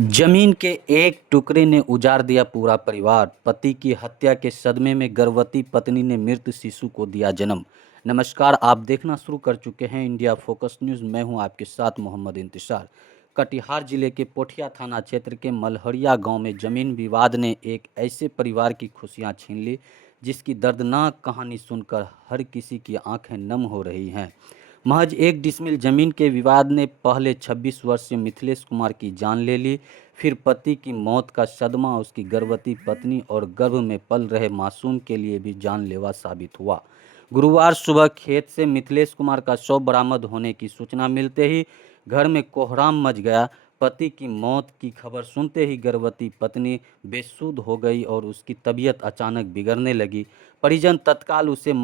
जमीन के एक टुकड़े ने उजाड़ दिया पूरा परिवार। पति की हत्या के सदमे में गर्भवती पत्नी ने मृत शिशु को दिया जन्म। नमस्कार, आप देखना शुरू कर चुके हैं इंडिया फोकस न्यूज़। मैं हूं आपके साथ मोहम्मद इंतशार। कटिहार जिले के पोठिया थाना क्षेत्र के मलहरिया गांव में जमीन विवाद ने एक ऐसे परिवार की खुशियां छीन ली जिसकी दर्दनाक कहानी सुनकर हर किसी की आंखें नम हो रही हैं। महज 1 डिसमिल जमीन के विवाद ने पहले 26 वर्षीय मिथिलेश कुमार की जान ले ली। फिर पति की मौत का सदमा उसकी गर्भवती पत्नी और गर्भ में पल रहे मासूम के लिए भी जानलेवा साबित हुआ। गुरुवार सुबह खेत से मिथिलेश कुमार का शव बरामद होने की सूचना मिलते ही घर में कोहराम मच गया। पति की मौत की खबर सुनते ही गर्भवती पत्नी बेसुध हो गई और उसकी तबीयत अचानक बिगड़ने लगी। परिजन तत्काल उसे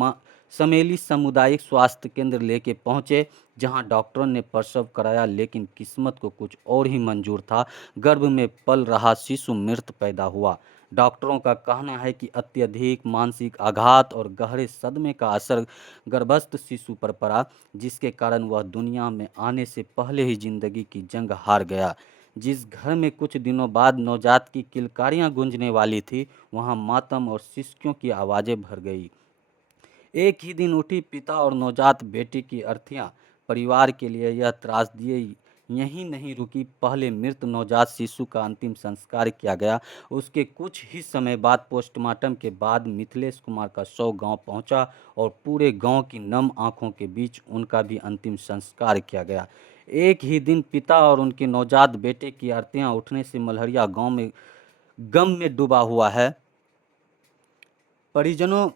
समेली सामुदायिक स्वास्थ्य केंद्र लेके पहुंचे, जहां डॉक्टरों ने प्रसव कराया, लेकिन किस्मत को कुछ और ही मंजूर था। गर्भ में पल रहा शिशु मृत पैदा हुआ। डॉक्टरों का कहना है कि अत्यधिक मानसिक आघात और गहरे सदमे का असर गर्भस्थ शिशु पर पड़ा, जिसके कारण वह दुनिया में आने से पहले ही जिंदगी की जंग हार गया। जिस घर में कुछ दिनों बाद नवजात की किलकारियां गूंजने वाली थी, वहां मातम और सिसकियों की आवाजें भर गई। एक ही दिन उठी पिता और नवजात बेटी की अर्थियां। परिवार के लिए यह त्रासदी यहीं नहीं रुकी। पहले मृत नवजात शिशु का अंतिम संस्कार किया गया। उसके कुछ ही समय बाद पोस्टमार्टम के बाद मिथिलेश कुमार का शव गांव पहुंचा और पूरे गांव की नम आंखों के बीच उनका भी अंतिम संस्कार किया गया। एक ही दिन पिता और उनके नवजात बेटे की अर्थियां उठने से मलहरिया गांव में गम में डूबा हुआ है। परिजनों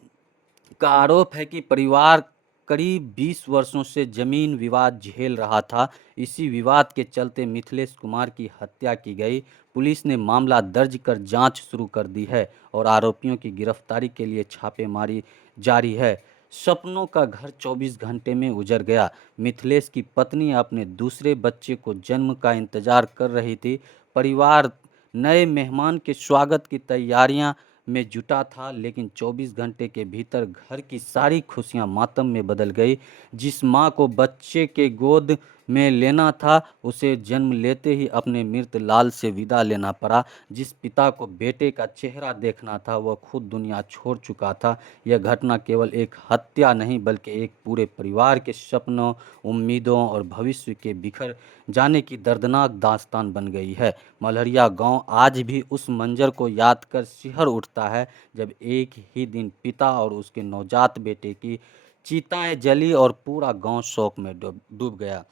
का आरोप है कि परिवार करीब 20 वर्षों से जमीन विवाद झेल रहा था। इसी विवाद के चलते मिथिलेश कुमार की हत्या की गई। पुलिस ने मामला दर्ज कर जांच शुरू कर दी है और आरोपियों की गिरफ्तारी के लिए छापेमारी जारी है। सपनों का घर 24 घंटे में उजड़ गया। मिथिलेश की पत्नी अपने दूसरे बच्चे को जन्म का इंतजार कर रही थी। परिवार नए मेहमान के स्वागत की तैयारियां में जुटा था, लेकिन 24 घंटे के भीतर घर की सारी खुशियां मातम में बदल गई। जिस मां को बच्चे के गोद में लेना था, उसे जन्म लेते ही अपने मृत लाल से विदा लेना पड़ा। जिस पिता को बेटे का चेहरा देखना था, वह खुद दुनिया छोड़ चुका था। यह घटना केवल एक हत्या नहीं, बल्कि एक पूरे परिवार के सपनों, उम्मीदों और भविष्य के बिखर जाने की दर्दनाक दास्तान बन गई है। मलहरिया गांव आज भी उस मंजर को याद कर सिहर उठता है, जब एक ही दिन पिता और उसके नवजात बेटे की चिताएं जली और पूरा गांव शोक में डूब डूब गया।